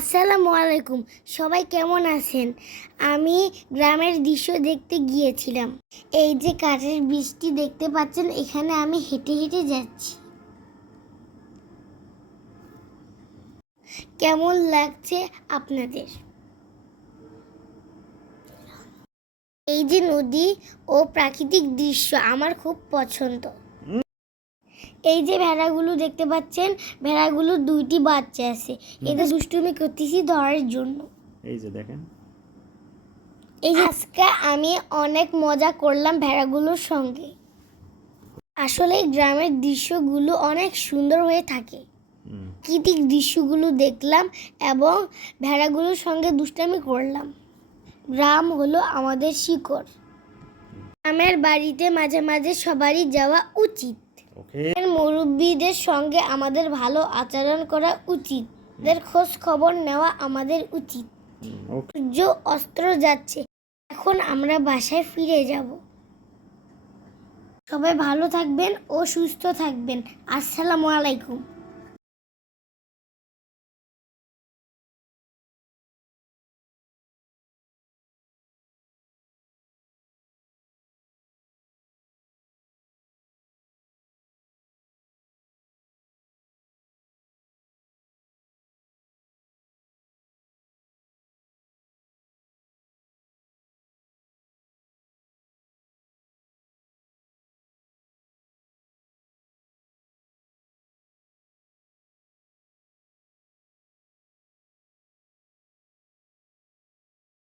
আসসালামু আলাইকুম। সবাই কেমন আছেন? আমি গ্রামের দৃশ্য দেখতে গিয়েছিলাম। এই যে কাঠের বৃষ্টি দেখতে পাচ্ছেন, এখানে আমি হেঁটে হেঁটে যাচ্ছি। কেমন লাগছে আপনাদের? এই যে নদী ও প্রাকৃতিক দৃশ্য আমার খুব পছন্দ। এই যে ভেড়াগুলো দেখতে পাচ্ছেন, ভেড়াগুলো দুইটি বাচ্চা আছে। এদের দুষ্টুমি করতেছি ধরার জন্য। এই যে দেখেন, এই যে আজকে আমি অনেক মজা করলাম ভেড়াগুলোর সঙ্গে। আসলে গ্রামের দৃশ্যগুলো অনেক সুন্দর হয়ে থাকে। প্রাকৃতিক দৃশ্যগুলো দেখলাম এবং ভেড়াগুলোর সঙ্গে দুষ্টামি করলাম। গ্রাম হলো আমাদের শিকড়। গ্রামের বাড়িতে মাঝে মাঝে সবারই যাওয়া উচিত। মুরব্বীদের সঙ্গে আমাদের ভালো আচরণ করা উচিত। তাদের খোঁজ খবর নেওয়া আমাদের উচিত। সূর্য অস্ত যাচ্ছে, এখন আমরা বাসায় ফিরে যাব। সবাই ভালো থাকবেন ও সুস্থ থাকবেন। আসসালামু আলাইকুম।